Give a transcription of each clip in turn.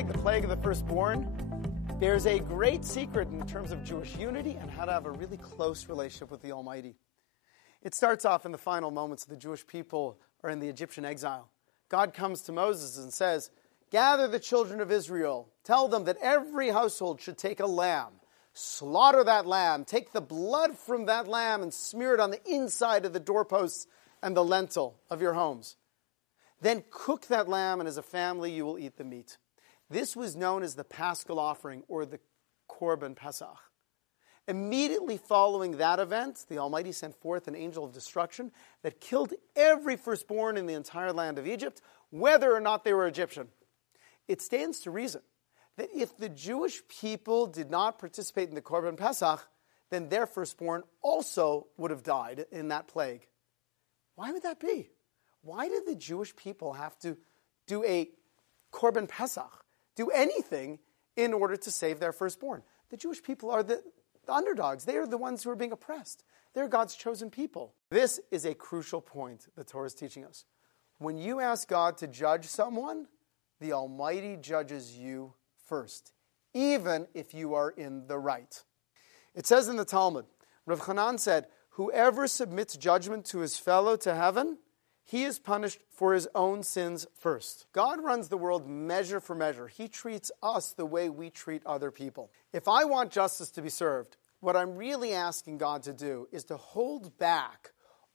plague, the plague of the firstborn, there's a great secret in terms of Jewish unity and how to have a really close relationship with the Almighty. It starts off in the final moments the Jewish people are in the Egyptian exile. God comes to Moses and says, gather the children of Israel. Tell them that every household should take a lamb. Slaughter that lamb. Take the blood from that lamb and smear it on the inside of the doorposts and the lintel of your homes. Then cook that lamb, and as a family you will eat the meat. This was known as the Paschal offering, or the Korban Pesach. Immediately following that event, the Almighty sent forth an angel of destruction that killed every firstborn in the entire land of Egypt, whether or not they were Egyptian. It stands to reason that if the Jewish people did not participate in the Korban Pesach, then their firstborn also would have died in that plague. Why would that be? Why did the Jewish people have to do a Korban Pesach, do anything in order to save their firstborn? The Jewish people are the underdogs. They are the ones who are being oppressed. They're God's chosen people. This is a crucial point the Torah is teaching us. When you ask God to judge someone, the Almighty judges you first, even if you are in the right. It says in the Talmud, Rav Chanan said, whoever submits judgment to his fellow to heaven, he is punished for his own sins first. God runs the world measure for measure. He treats us the way we treat other people. If I want justice to be served, what I'm really asking God to do is to hold back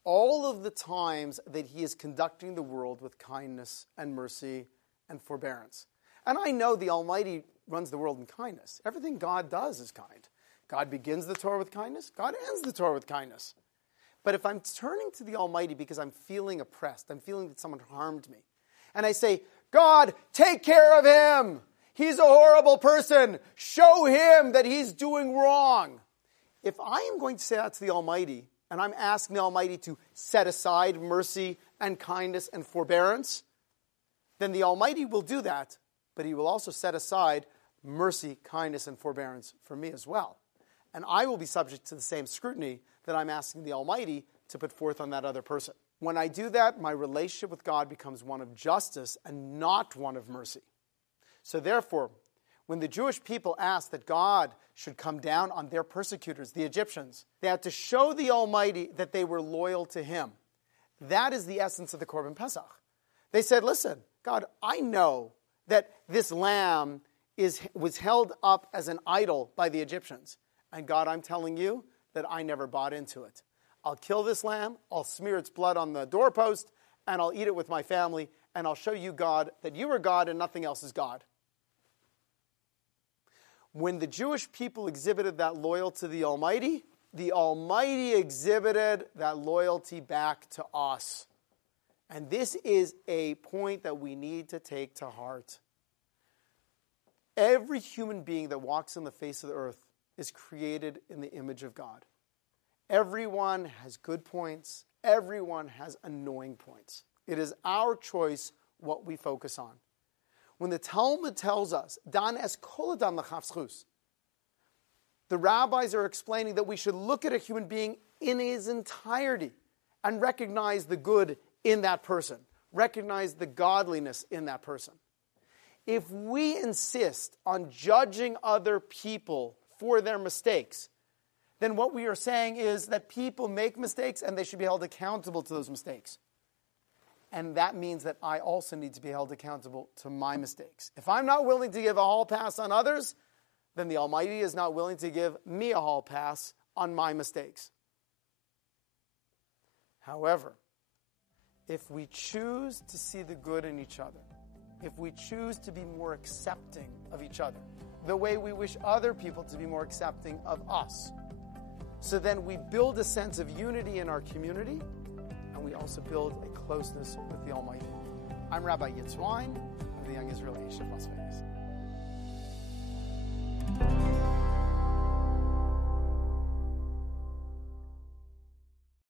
all of the times that he is conducting the world with kindness and mercy and forbearance. And I know the Almighty runs the world in kindness. Everything God does is kind. God begins the Torah with kindness. God ends the Torah with kindness. But if I'm turning to the Almighty because I'm feeling oppressed, I'm feeling that someone harmed me, and I say, God, take care of him. He's a horrible person. Show him that he's doing wrong. If I am going to say that to the Almighty, and I'm asking the Almighty to set aside mercy and kindness and forbearance, then the Almighty will do that, but he will also set aside mercy, kindness, and forbearance for me as well. And I will be subject to the same scrutiny that I'm asking the Almighty to put forth on that other person. When I do that, my relationship with God becomes one of justice and not one of mercy. So therefore, when the Jewish people asked that God should come down on their persecutors, the Egyptians, they had to show the Almighty that they were loyal to him. That is the essence of the Korban Pesach. They said, listen, God, I know that this lamb was held up as an idol by the Egyptians. And God, I'm telling you that I never bought into it. I'll kill this lamb, I'll smear its blood on the doorpost, and I'll eat it with my family, and I'll show you, God, that you are God and nothing else is God. When the Jewish people exhibited that loyalty to the Almighty exhibited that loyalty back to us. And this is a point that we need to take to heart. Every human being that walks on the face of the earth is created in the image of God. Everyone has good points. Everyone has annoying points. It is our choice what we focus on. When the Talmud tells us, Dan es kol adam l'chavschus, the rabbis are explaining that we should look at a human being in his entirety and recognize the good in that person, recognize the godliness in that person. If we insist on judging other people for their mistakes, then what we are saying is that people make mistakes and they should be held accountable to those mistakes. And that means that I also need to be held accountable to my mistakes. If I'm not willing to give a hall pass on others, then the Almighty is not willing to give me a hall pass on my mistakes. However, if we choose to see the good in each other, if we choose to be more accepting of each other, the way we wish other people to be more accepting of us, so then we build a sense of unity in our community, and we also build a closeness with the Almighty. I'm Rabbi Yitz Wyne of the Young Israeli Yeshiva Las Vegas.